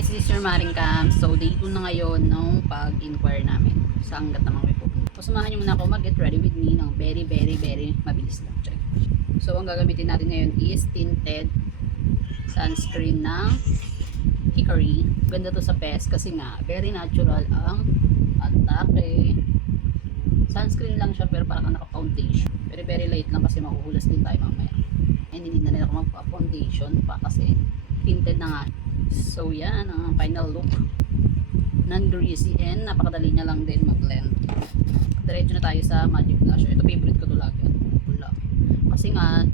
guys, this is your Maringcam. So day 2 na ngayon nung pag-inquire namin sa hanggat naman may pupunta. So samahan nyo muna ako mag-get ready with me ng very mabilis lang. Check. So ang gagamitin natin ngayon is tinted sunscreen ng Hickory. Ganda to sa PES kasi nga very natural ang atake. Sunscreen lang siya pero parang naka-foundation. Very light lang kasi mahuhulas din tayo mamaya. And hindi na rin ako magpa-foundation pa kasi tinted na nga. So yan ang final look. Non-greasy and napakadali niya lang din mag-blend. Diretso na tayo sa Magic Blusher. Ito favorite ko to lagi. Pula. Kasi nga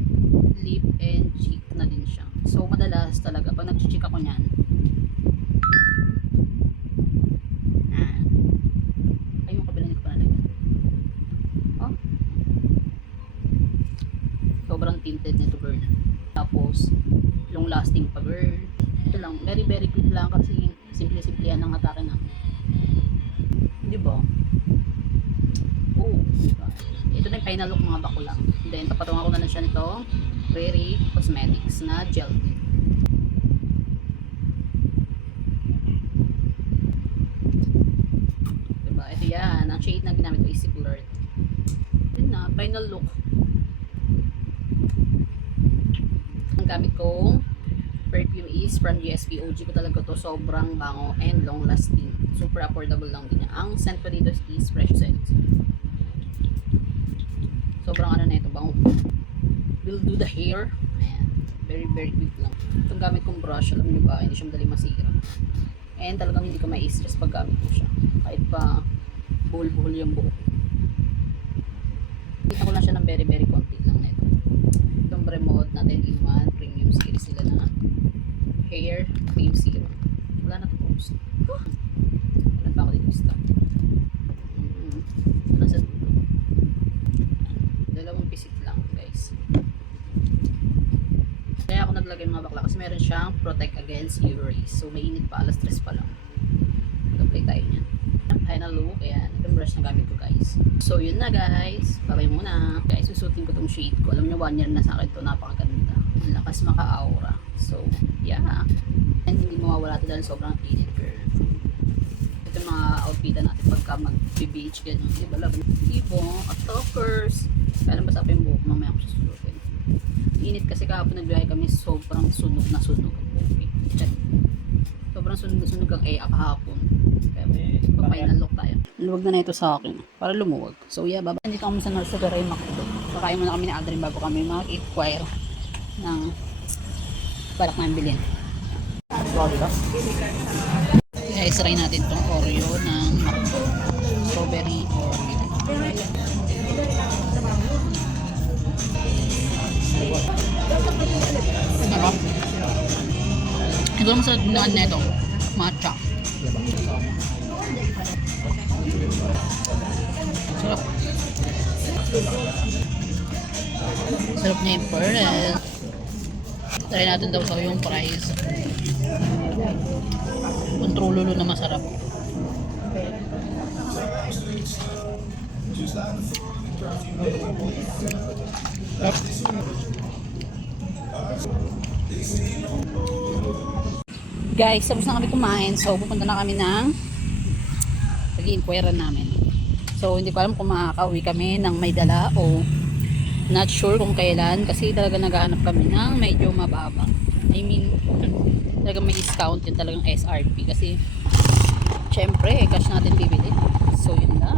lip and cheek na din siya. So madalas talaga pag nag-cheek ako niyan. Ay yung kabila nito pa nalagyan. Oh. Sobrang tinted nito burn. Tapos long lasting pa burn. Ito lang, very quick lang kasi simple yan ang atake na. Di ba? Oh, diba? Ito na yung final look mga bakula. Then, papatungan ko na siya nito Prairie Cosmetics na gel tint. Diba? Ito yan. Ang shade na ginamit ko is Flirt. Yun na, final look. Ang gamit ko perfume is from GSP. OG ko talaga to. Sobrang bango and long lasting. Super affordable lang din niya. Ang scent ko dito is Fresh Scent. Sobrang ano na ito, bango. Will do the hair. Ayan. Very quick lang. Itong gamit kong brush, alam niyo ba, hindi siya madali masira. And talagang hindi ko mai-stress pag gamit ko siya. Kahit pa buhol-buhol yung buhok. Kita ko lang siya ng very konti lang na ito. Itong remote natin in one premium series sila na hair cream serum. Wala na ito post. Wala pa ako dito stock. Nasa dulo. Dalawang pisit lang guys. Kaya ako naglagay mga bakla kasi meron siyang protect against UV rays. So mainit pa, alas 3 pa lang. Mag-apply tayo niyan. Final look, ayan. Itong brush na gamit ko guys. So yun na guys. Babay muna. Guys, susutin ko tong shade ko. Alam niyo 1 year na sa akin to. Napakaganda. Ang lakas maka-aura. So yeah. And hindi mawawala ito dahil sobrang init girl. Ito mga outfitan natin pagka mag-beach gano'n. Diba laban? Ibong, attackers. Kaya lang basta pa yung buhok. Mamaya ako susutin. Init kasi kahapon nagbiyahe kami. Sobrang sunog na sunog. Okay. Check. Sobrang sunog ang kahapon. Kaya final look tayo. Luwag na ito sa akin. Para lumuwag. So yeah, baba. Hindi kami sa Nursery Macdo. Kakain muna kami ni Aldrin bago kami mag-inquire ng balak namin bilhin. Guys, try natin itong Oreo ng Macdo. Strawberry Oreo. Ano? Ito ang masarap na ito. Matcha. Sarap. Sarap niya yung pearl. Try natin daw sa yung price. Kontrolulo na masarap. Guys, tapos na kami kumain. So, pupunta na kami ng pag-i-inquire namin. So, hindi ko alam kung makaka-uwi kami ng may dala o not sure kung kailan kasi talaga naghahanap kami ng medyo mababa. I mean, talaga may discount yun talagang SRP kasi syempre, cash natin bibili. So, yun lang.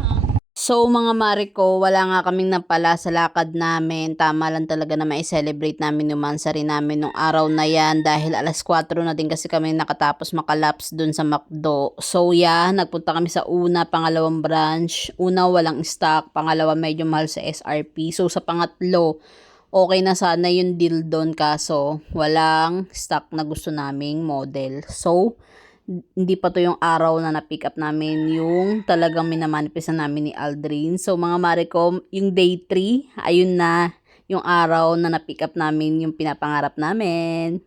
So mga Mariko, wala nga kaming napala sa lakad namin. Tama lang talaga na mai-celebrate namin yung mansari namin nung araw na yan dahil alas 4 na din kasi kami nakatapos makalaps dun sa McDo. So yeah, nagpunta kami sa una, pangalawang branch. Una walang stock, pangalawa medyo mahal sa SRP. So sa pangatlo, okay na sana yung deal doon kaso walang stock na gusto naming model. So hindi pa to yung araw na na-pick up namin yung talagang minamanifest na namin ni Aldrin. So mga Mariko, yung day 3, ayun na yung araw na na-pick up namin yung pinapangarap namin.